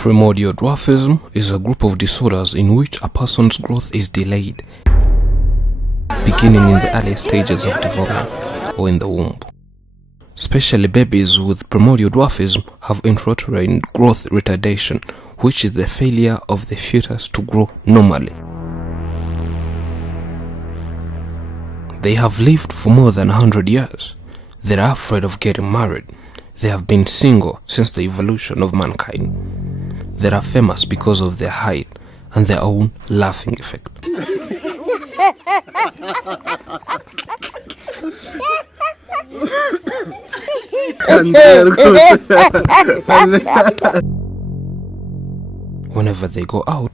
Primordial dwarfism is a group of disorders in which a person's growth is delayed, beginning in the early stages of development or in the womb. Especially babies with primordial dwarfism have intrauterine growth retardation, which is the failure of the fetus to grow normally. They have lived for more than 100 years. They are afraid of getting married. They have been single since the evolution of mankind. They are famous because of their height and their own laughing effect. Whenever they go out,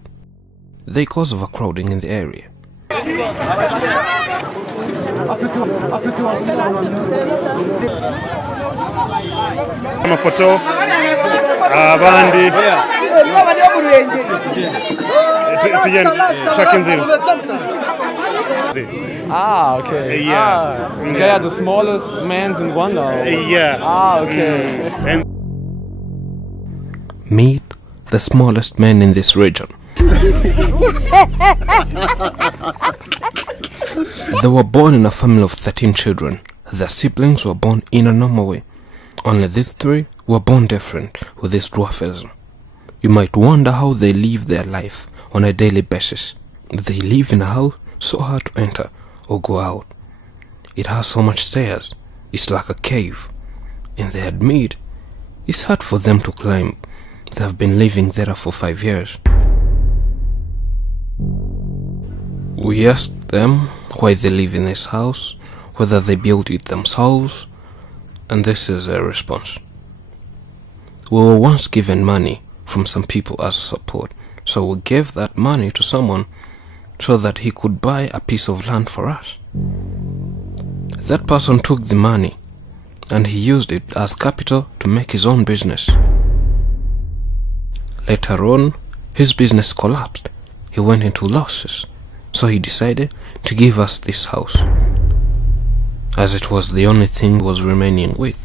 they cause overcrowding in the area. Amafoto abandi okay. They are the smallest men in Rwanda. Okay. Meet the smallest man in this region. They were born in a family of 13 children. Their siblings were born in a normal way. Only these 3 were born different with this dwarfism. You might wonder how they live their life on a daily basis. They live in a house so hard to enter or go out. It has so much stairs, it's like a cave. And they admit it's hard for them to climb. They have been living there for 5 years. We asked them why they live in this house, whether they built it themselves, and this is their response. We were once given money from some people as support, so we gave that money to someone so that he could buy a piece of land for us. That person took the money and he used it as capital to make his own business. Later on, his business collapsed. He went into losses, so he decided to give us this house, as it was the only thing he was remaining with.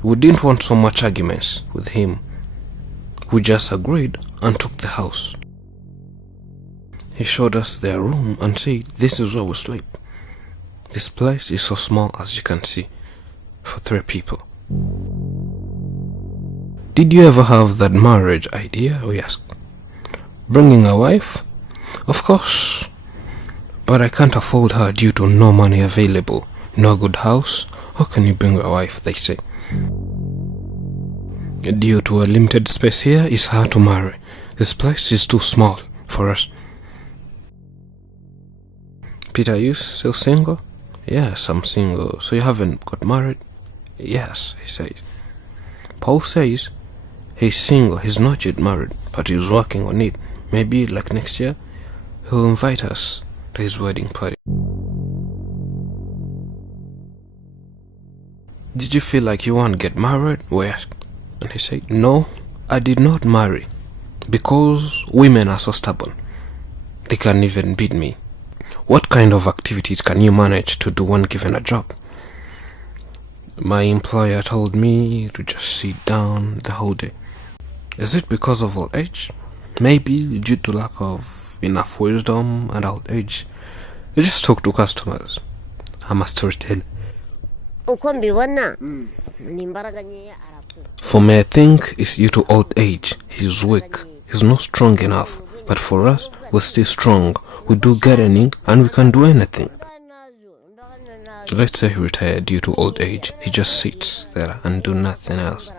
We didn't want so much arguments with him. We just agreed and took the house. He showed us their room and said, "This is where we sleep. This place is so small, as you can see, for 3 people." Did you ever have that marriage idea? We asked. Bringing a wife? Of course. But I can't afford her due to no money available, no good house. How can you bring a wife, they say. Due to a limited space here, it's hard to marry. This place is too small for us. Peter, are you still single? Yes, I'm single. So you haven't got married? Yes, he says. Paul says he's single, he's not yet married, but he's working on it. Maybe like next year, he'll invite us to his wedding party. Did you feel like you want to get married? We asked. And he said, no, I did not marry, because women are so stubborn. They can't even beat me. What kind of activities can you manage to do when given a job? My employer told me to just sit down the whole day. Is it because of old age? Maybe due to lack of enough wisdom and old age. I just talk to customers. I'm a storyteller. For me, I think it's due to old age. He's weak. He's not strong enough. But for us, we're still strong. We do gardening and we can do anything. Let's say he retired due to old age. He just sits there and do nothing else.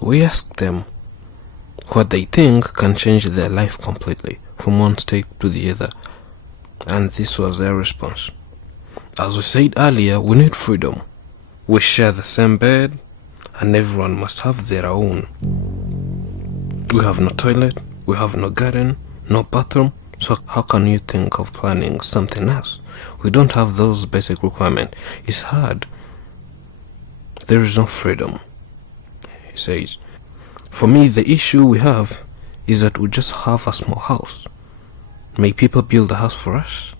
We asked them what they think can change their life completely from one step to the other, and this was their response. As we said earlier, we need freedom. We share the same bed and everyone must have their own. We have no toilet, we have no garden, no bathroom, so how can you think of planning something else? We don't have those basic requirements. It's hard. There is no freedom, he says. For me, the issue we have is that we just have a small house. May people build a house for us?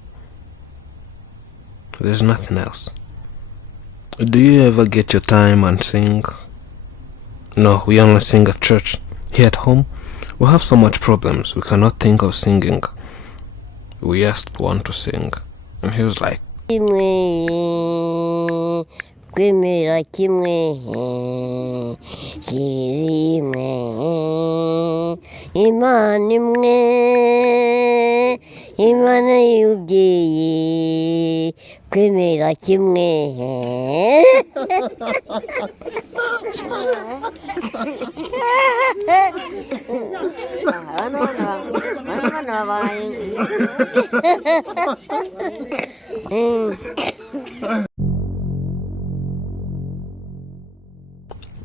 There's nothing else. Do you ever get your time and sing? No, we only sing at church. Here at home, we have so much problems, we cannot think of singing. We asked one to sing, and he was like, kwemera kimwe kirimwe imana imwe imana y'ubyeyi kwemera kimwe.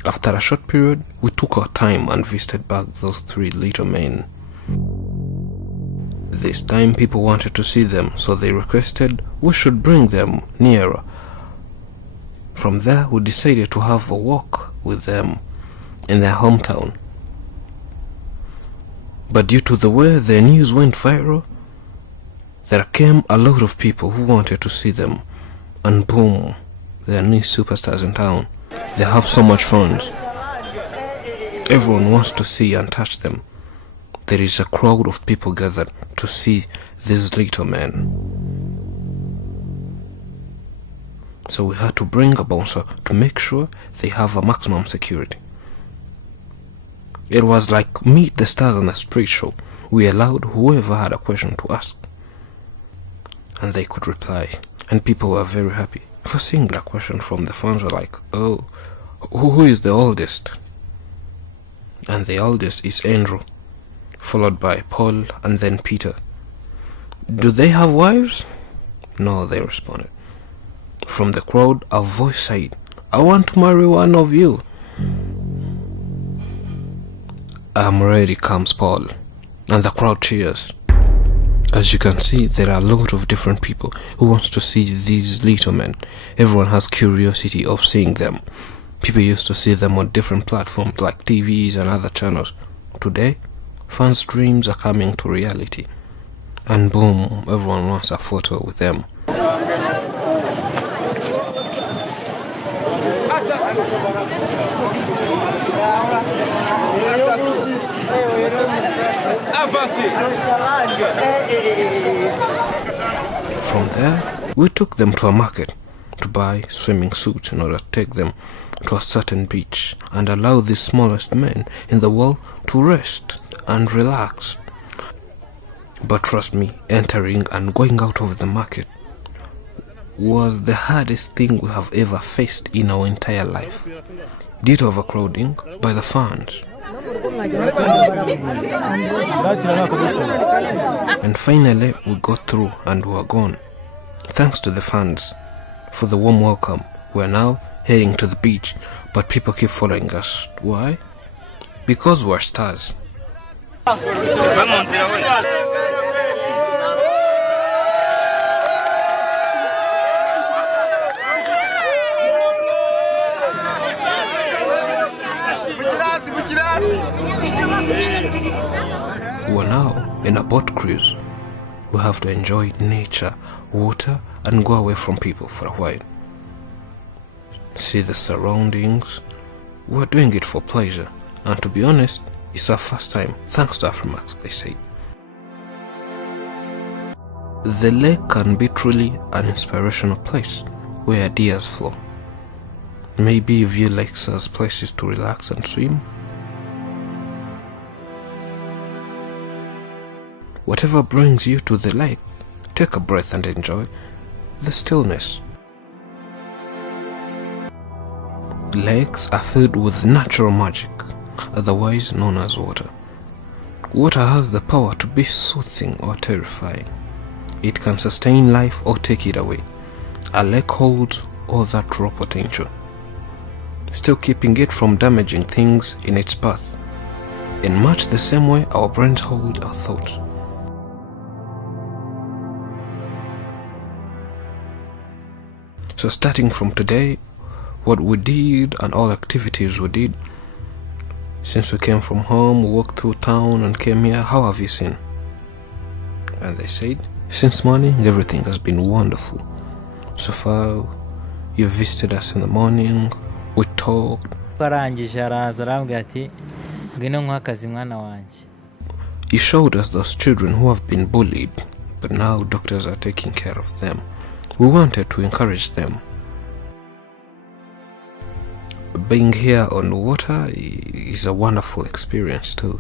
After a short period, we took our time and visited back those 3 little men. This time people wanted to see them, so they requested we should bring them nearer. From there, we decided to have a walk with them in their hometown. But due to the way their news went viral, there came a lot of people who wanted to see them, and boom, they are new superstars in town. They have so much fun. Everyone wants to see and touch them. There is a crowd of people gathered to see these little men. So we had to bring a bouncer to make sure they have a maximum security. It was like Meet the Stars on a street show. We allowed whoever had a question to ask, and they could reply, and people were very happy. For seeing that question from the fans were like, oh, who is the oldest? And the oldest is Andrew, followed by Paul and then Peter. Do they have wives? No, they responded. From the crowd, a voice said, I want to marry one of you. I'm ready, comes Paul, and the crowd cheers. As you can see, there are a lot of different people who wants to see these little men. Everyone has curiosity of seeing them. People used to see them on different platforms like TVs and other channels. Today, fans' dreams are coming to reality. And boom, everyone wants a photo with them. From there, we took them to a market to buy swimming suits in order to take them to a certain beach and allow the smallest men in the world to rest and relax. But trust me, entering and going out of the market was the hardest thing we have ever faced in our entire life, due to overcrowding by the fans. And finally, we got through and we were gone. Thanks to the fans for the warm welcome. We're now heading to the beach, but people keep following us. Why? Because we're stars. We're now in a boat cruise. We have to enjoy nature, water, and go away from people for a while. See the surroundings. We're doing it for pleasure, and to be honest, it's our first time, thanks to Afrimax, they say. The lake can be truly an inspirational place where ideas flow. Maybe you view lakes as places to relax and swim. Whatever brings you to the lake, take a breath and enjoy the stillness. Lakes are filled with natural magic, otherwise known as water. Water has the power to be soothing or terrifying. It can sustain life or take it away. A lake holds all that raw potential, still keeping it from damaging things in its path. In much the same way our brains hold our thoughts. So starting from today, what we did and all activities we did, since we came from home, we walked through town and came here, how have you seen? And they said, since morning everything has been wonderful. So far, you visited us in the morning, we talked. arangije araza arambwira ati ngwino nkwa akazi mwana wanjye. You showed us those children who have been bullied, but now doctors are taking care of them. We wanted to encourage them. Being here on water is a wonderful experience too.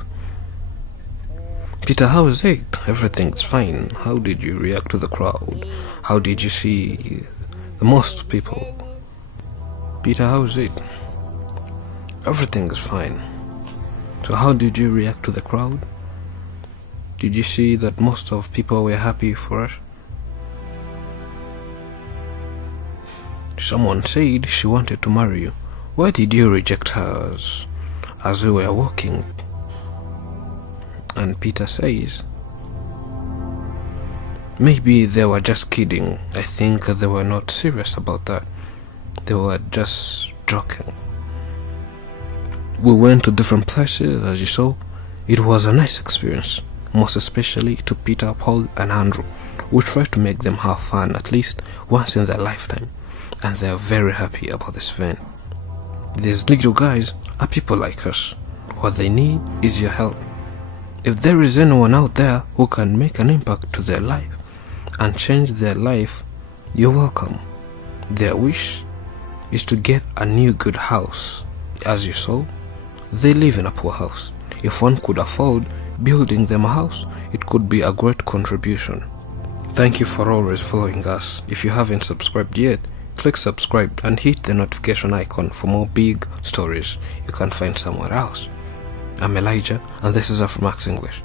Peter, how is it? Everything's fine. How did you react to the crowd? How did you see the most people? Peter, how is it? Everything is fine. So how did you react to the crowd? Did you see that most of people were happy for us? Someone said she wanted to marry you. Why did you reject her as we were walking? And Peter says, maybe they were just kidding. I think they were not serious about that. They were just joking. We went to different places, as you saw. It was a nice experience, most especially to Peter, Paul and Andrew. We tried to make them have fun at least once in their lifetime, and they are very happy about this event. These little guys are people like us. What they need is your help. If there is anyone out there who can make an impact to their life and change their life, you're welcome. Their wish is to get a new good house. As you saw, they live in a poor house. If one could afford building them a house, it could be a great contribution. Thank you for always following us. If you haven't subscribed yet, click subscribe and hit the notification icon for more big stories you can't find somewhere else. I'm Elijah, and this is Afromax English.